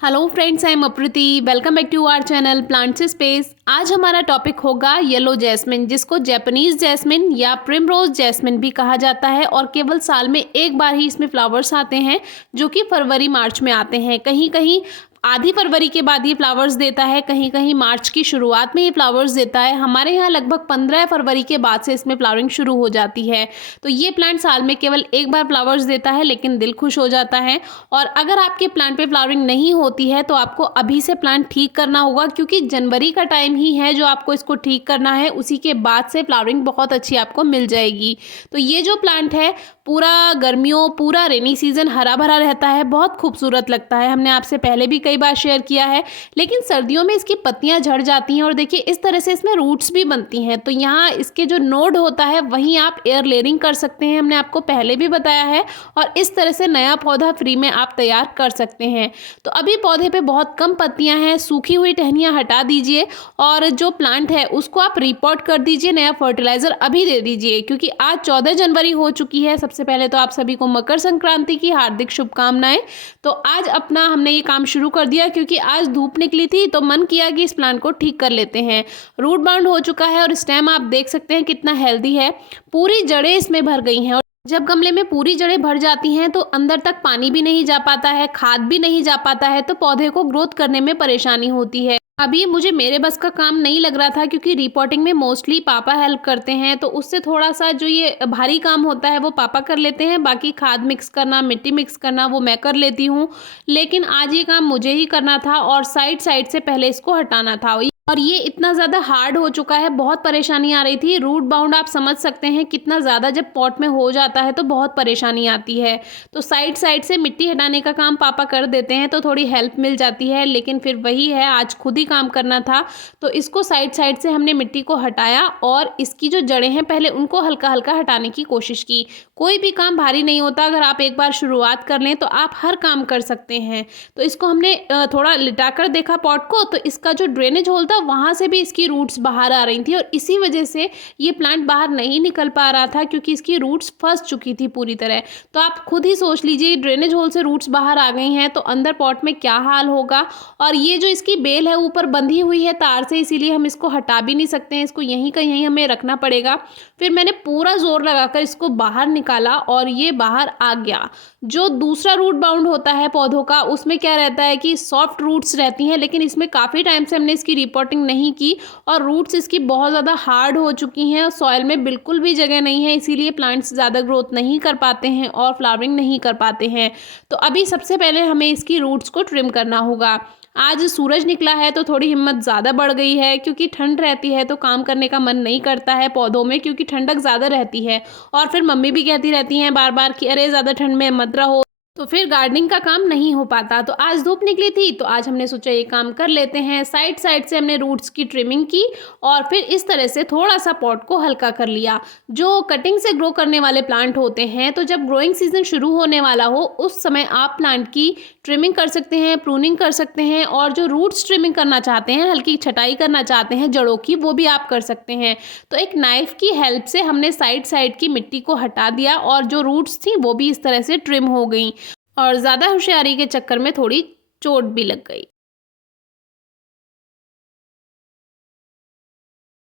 Hello friends, I am Aprati. Welcome back to our channel plants space. आज हमारा topic होगा yellow jasmine, जिसको Japanese jasmine या primrose jasmine भी कहा जाता है। और केवल साल में एक बार ही इसमें फ्लावर्स आते हैं, जो कि फरवरी मार्च में आते हैं। कहीं कहीं आधी फरवरी के बाद ये फ्लावर्स देता है, कहीं कहीं मार्च की शुरुआत में ये फ्लावर्स देता है। हमारे यहाँ लगभग 15 फरवरी के बाद से इसमें फ्लावरिंग शुरू हो जाती है। तो ये प्लांट साल में केवल एक बार फ्लावर्स देता है, लेकिन दिल खुश हो जाता है। और अगर आपके प्लांट पे फ्लावरिंग नहीं होती है तो आपको अभी से प्लांट ठीक करना होगा, क्योंकि जनवरी का टाइम ही है जो आपको इसको ठीक करना है। उसी के बाद से फ्लावरिंग बहुत अच्छी आपको मिल जाएगी। तो ये जो प्लांट है पूरा गर्मियों, पूरा रेनी सीजन हरा भरा रहता है, बहुत खूबसूरत लगता है। हमने आपसे पहले भी कई बार शेयर किया है। लेकिन सर्दियों में इसकी पत्तियां झड़ जाती हैं और देखिए इस तरह से इसमें रूट्स भी बनती हैं। तो यहाँ इसके जो नोड होता है वहीं आप एयर लेयरिंग कर सकते हैं, हमने आपको पहले भी बताया है। और इस तरह से नया पौधा फ्री में आप तैयार कर सकते हैं। तो अभी पौधे पे बहुत कम पत्तियां हैं, सूखी हुई टहनियाँ हटा दीजिए और जो प्लांट है उसको आप रिपोर्ट कर दीजिए, नया फर्टिलाइजर अभी दे दीजिए, क्योंकि आज 14 जनवरी हो चुकी है। सबसे पहले तो आप सभी को मकर संक्रांति की हार्दिक शुभकामनाएं। तो आज अपना हमने ये काम शुरू कर दिया, क्योंकि आज धूप निकली थी तो मन किया कि इस प्लांट को ठीक कर लेते हैं। रूट बाउंड हो चुका है और स्टेम आप देख सकते हैं कितना हेल्दी है, पूरी जड़ें इसमें भर गई हैं। और जब गमले में पूरी जड़ें भर जाती हैं तो अंदर तक पानी भी नहीं जा पाता है, खाद भी नहीं जा पाता है, तो पौधे को ग्रोथ करने में परेशानी होती है। अभी मुझे मेरे बस का काम नहीं लग रहा था, क्योंकि रिपोर्टिंग में मोस्टली पापा हेल्प करते हैं, तो उससे थोड़ा सा जो ये भारी काम होता है वो पापा कर लेते हैं। बाकी खाद मिक्स करना, मिट्टी मिक्स करना वो मैं कर लेती हूँ। लेकिन आज ये काम मुझे ही करना था और साइड साइड से पहले इसको हटाना था। और ये इतना ज़्यादा हार्ड हो चुका है, बहुत परेशानी आ रही थी। रूट बाउंड आप समझ सकते हैं कितना ज़्यादा जब पॉट में हो जाता है तो बहुत परेशानी आती है। तो साइड साइड से मिट्टी हटाने का काम पापा कर देते हैं तो थोड़ी हेल्प मिल जाती है। लेकिन फिर वही है, आज खुद ही काम करना था। तो इसको साइड साइड से हमने मिट्टी को हटाया और इसकी जो जड़ें हैं पहले उनको हल्का हल्का हटाने की कोशिश की। कोई भी काम भारी नहीं होता, अगर आप एक बार शुरुआत कर लें तो आप हर काम कर सकते हैं। तो इसको हमने थोड़ा लिटा कर देखा पॉट को, तो इसका जो ड्रेनेज होल था वहाँ से भी इसकी रूट्स बाहर आ रही थी और इसी वजह से ये प्लांट बाहर नहीं निकल पा रहा था, क्योंकि इसकी रूट्स फंस चुकी थी पूरी तरह। तो आप खुद ही सोच लीजिए, ड्रेनेज होल से रूट्स बाहर आ गई हैं तो अंदर पॉट में क्या हाल होगा। और ये जो इसकी बेल है ऊपर बंधी हुई है तार से, इसीलिए हम इसको हटा भी नहीं सकते हैं, इसको यहीं का यहीं हमें रखना पड़ेगा। फिर मैंने पूरा जोर लगाकर इसको बाहर निकाला और ये बाहर आ गया। जो दूसरा रूट बाउंड होता है पौधों का, उसमें क्या रहता है कि सॉफ्ट रूट्स रहती हैं, लेकिन इसमें काफ़ी टाइम से हमने इसकी रिपोर्टिंग नहीं की और रूट्स इसकी बहुत ज़्यादा हार्ड हो चुकी हैं और सॉइल में बिल्कुल भी जगह नहीं है, इसीलिए प्लांट्स ज़्यादा ग्रोथ नहीं कर पाते हैं और फ्लावरिंग नहीं कर पाते हैं। तो अभी सबसे पहले हमें इसकी रूट्स को ट्रिम करना होगा। आज सूरज निकला है तो थोड़ी हिम्मत ज़्यादा बढ़ गई है, क्योंकि ठंड रहती है तो काम करने का मन नहीं करता है पौधों में, क्योंकि ठंडक ज़्यादा रहती है। और फिर मम्मी भी कहती रहती हैं बार बार कि अरे ज़्यादा ठंड में मत रहो, तो फिर गार्डनिंग का काम नहीं हो पाता। तो आज धूप निकली थी तो आज हमने सोचा ये काम कर लेते हैं। साइड साइड से हमने रूट्स की ट्रिमिंग की और फिर इस तरह से थोड़ा सा पॉट को हल्का कर लिया। जो कटिंग से ग्रो करने वाले प्लांट होते हैं, तो जब ग्रोइंग सीजन शुरू होने वाला हो उस समय आप प्लांट की ट्रिमिंग कर सकते हैं, प्रूनिंग कर सकते हैं। और जो रूट्स ट्रिमिंग करना चाहते हैं, हल्की छटाई करना चाहते हैं जड़ों की, वो भी आप कर सकते हैं। तो एक नाइफ की हेल्प से हमने साइड साइड की मिट्टी को हटा दिया और जो रूट्स थी वो भी इस तरह से ट्रिम हो गई। और ज़्यादा होशियारी के चक्कर में थोड़ी चोट भी लग गई।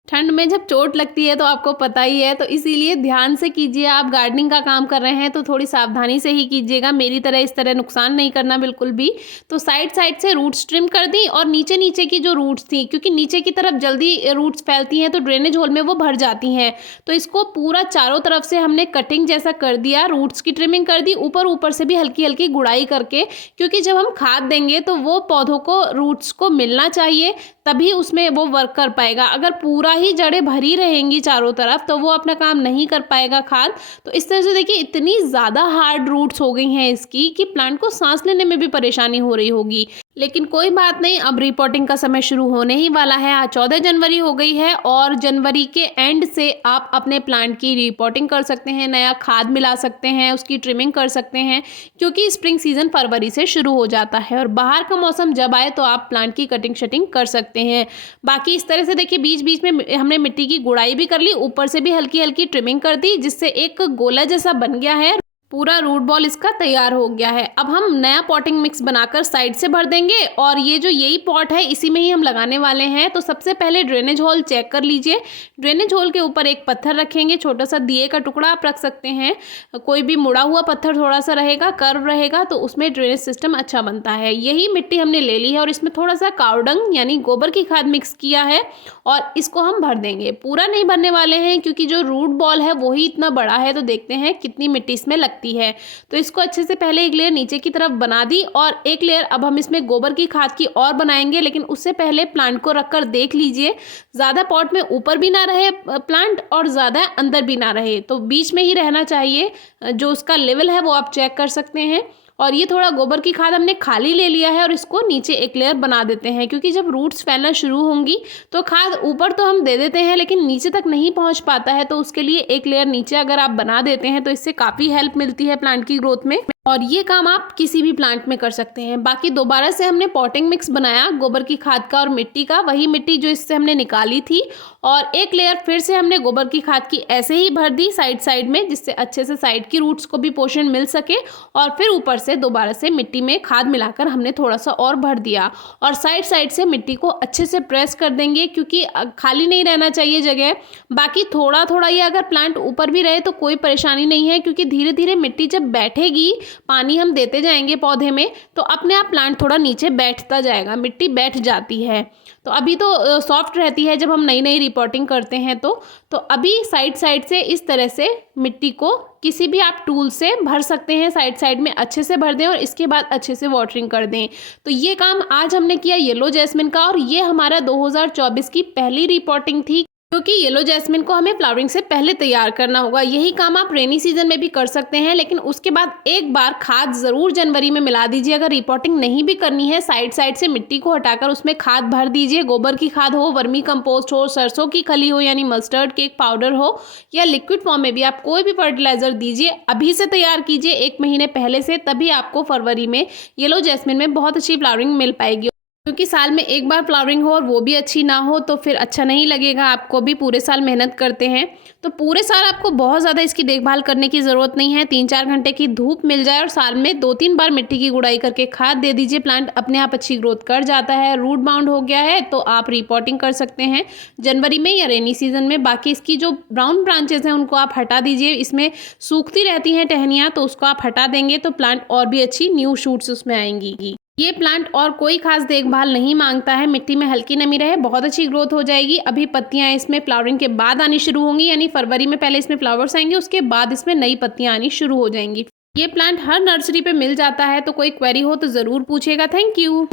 ठंड में जब चोट लगती है तो आपको पता ही है, तो इसीलिए ध्यान से कीजिए। आप गार्डनिंग का काम कर रहे हैं तो थोड़ी सावधानी से ही कीजिएगा, मेरी तरह इस तरह नुकसान नहीं करना बिल्कुल भी। तो साइड साइड से रूट्स ट्रिम कर दी और नीचे नीचे की जो रूट्स थी, क्योंकि नीचे की तरफ जल्दी रूट्स फैलती हैं तो ड्रेनेज होल में वो भर जाती हैं, तो इसको पूरा चारों तरफ से हमने कटिंग जैसा कर दिया, रूट्स की ट्रिमिंग कर दी, ऊपर ऊपर से भी हल्की हल्की गुड़ाई करके, क्योंकि जब हम खाद देंगे तो वो पौधों को, रूट्स को मिलना चाहिए, तभी उसमें वो वर्क कर पाएगा। अगर पूरा ही जड़ें भरी रहेंगी चारों तरफ तो वो अपना काम नहीं कर पाएगा खाद। तो इस तरह से देखिए इतनी ज़्यादा हार्ड रूट्स हो गई हैं इसकी कि प्लांट को सांस लेने में भी परेशानी हो रही होगी। लेकिन कोई बात नहीं, अब रिपोर्टिंग का समय शुरू होने ही वाला है। आज 14 जनवरी हो गई है और जनवरी के एंड से आप अपने प्लांट की रिपोर्टिंग कर सकते हैं, नया खाद मिला सकते हैं, उसकी ट्रिमिंग कर सकते हैं, क्योंकि स्प्रिंग सीजन फरवरी से शुरू हो जाता है। और बाहर का मौसम जब आए तो आप प्लांट की कटिंग शटिंग कर सकते हैं। बाकी इस तरह से देखिए बीच बीच में हमने मिट्टी की गुड़ाई भी कर ली, ऊपर से भी हल्की हल्की ट्रिमिंग कर दी, जिससे एक गोला जैसा बन गया है। पूरा रूट बॉल इसका तैयार हो गया है। अब हम नया पॉटिंग मिक्स बनाकर साइड से भर देंगे और ये जो यही पॉट है इसी में ही हम लगाने वाले हैं। तो सबसे पहले ड्रेनेज होल चेक कर लीजिए। ड्रेनेज होल के ऊपर एक पत्थर रखेंगे, छोटा सा दिए का टुकड़ा आप रख सकते हैं, कोई भी मुड़ा हुआ पत्थर थोड़ा सा रहेगा, कर्व रहेगा, तो उसमें ड्रेनेज सिस्टम अच्छा बनता है। यही मिट्टी हमने ले ली है और इसमें थोड़ा सा कावडंग यानी गोबर की खाद मिक्स किया है और इसको हम भर देंगे। पूरा नहीं भरने वाले हैं क्योंकि जो रूट बॉल है वही इतना बड़ा है, तो देखते हैं कितनी मिट्टी इसमें लगती है। तो इसको अच्छे से पहले एक लेयर नीचे की तरफ बना दी और एक लेयर अब हम इसमें गोबर की खाद की और बनाएंगे, लेकिन उससे पहले प्लांट को रखकर देख लीजिए, ज़्यादा पॉट में ऊपर भी ना रहे प्लांट और ज़्यादा अंदर भी ना रहे, तो बीच में ही रहना चाहिए। जो उसका लेवल है वो आप चेक कर सकते हैं। और ये थोड़ा गोबर की खाद हमने खाली ले लिया है और इसको नीचे एक लेयर बना देते हैं, क्योंकि जब रूट्स फैलना शुरू होंगी तो खाद ऊपर तो हम दे देते हैं लेकिन नीचे तक नहीं पहुंच पाता है, तो उसके लिए एक लेयर नीचे अगर आप बना देते हैं तो इससे काफ़ी हेल्प मिलती है प्लांट की ग्रोथ में। और ये काम आप किसी भी प्लांट में कर सकते हैं। बाकी दोबारा से हमने पॉटिंग मिक्स बनाया गोबर की खाद का और मिट्टी का, वही मिट्टी जो इससे हमने निकाली थी, और एक लेयर फिर से हमने गोबर की खाद की ऐसे ही भर दी साइड साइड में, जिससे अच्छे से साइड की रूट्स को भी पोषण मिल सके। और फिर ऊपर से दोबारा से मिट्टी में खाद मिलाकर हमने थोड़ा सा और भर दिया और साइड साइड से मिट्टी को अच्छे से प्रेस कर देंगे, क्योंकि खाली नहीं रहना चाहिए जगह। बाकी थोड़ा थोड़ा ये अगर प्लांट ऊपर भी रहे तो कोई परेशानी नहीं है, क्योंकि धीरे धीरे मिट्टी जब बैठेगी, पानी हम देते जाएंगे पौधे में, तो अपने आप प्लांट थोड़ा नीचे बैठता जाएगा, मिट्टी बैठ जाती है। तो अभी तो सॉफ्ट रहती है जब हम नई नई रिपोर्टिंग करते हैं तो अभी साइड साइड से इस तरह से मिट्टी को किसी भी आप टूल से भर सकते हैं, साइड साइड में अच्छे से भर दें और इसके बाद अच्छे से वाटरिंग कर दें। तो ये काम आज हमने किया येलो जैस्मिन का, और ये हमारा 2024 की पहली रिपोर्टिंग थी, क्योंकि येलो जैस्मिन को हमें फ्लावरिंग से पहले तैयार करना होगा। यही काम आप रेनी सीजन में भी कर सकते हैं, लेकिन उसके बाद एक बार खाद ज़रूर जनवरी में मिला दीजिए। अगर रिपोर्टिंग नहीं भी करनी है, साइड साइड से मिट्टी को हटाकर उसमें खाद भर दीजिए, गोबर की खाद हो, वर्मी कंपोस्ट हो, सरसों की खली हो यानी मस्टर्ड केक पाउडर हो, या लिक्विड फॉर्म में भी आप कोई भी फर्टिलाइजर दीजिए। अभी से तैयार कीजिए, 1 महीने पहले से, तभी आपको फरवरी में येलो जैस्मिन में बहुत अच्छी फ्लावरिंग मिल पाएगी। क्योंकि साल में एक बार फ्लावरिंग हो और वो भी अच्छी ना हो तो फिर अच्छा नहीं लगेगा। आपको भी पूरे साल मेहनत करते हैं, तो पूरे साल आपको बहुत ज़्यादा इसकी देखभाल करने की ज़रूरत नहीं है। 3-4 घंटे की धूप मिल जाए और साल में 2-3 बार मिट्टी की गुड़ाई करके खाद दे दीजिए, प्लांट अपने आप अच्छी ग्रोथ कर जाता है। रूट बाउंड हो गया है तो आप रिपोर्टिंग कर सकते हैं जनवरी में या रेनी सीजन में। बाकी इसकी जो ब्राउन ब्रांचेस हैं उनको आप हटा दीजिए, इसमें सूखती रहती हैं टहनियाँ, तो उसको आप हटा देंगे तो प्लांट और भी अच्छी न्यू शूट्स उसमें आएंगी। ये प्लांट और कोई खास देखभाल नहीं मांगता है, मिट्टी में हल्की नमी रहे, बहुत अच्छी ग्रोथ हो जाएगी। अभी पत्तियां इसमें फ्लावरिंग के बाद आनी शुरू होंगी, यानी फरवरी में पहले इसमें फ्लावर्स आएंगे, उसके बाद इसमें नई पत्तियां आनी शुरू हो जाएंगी। ये प्लांट हर नर्सरी पे मिल जाता है, तो कोई क्वेरी हो तो ज़रूर पूछेगा। Thank you.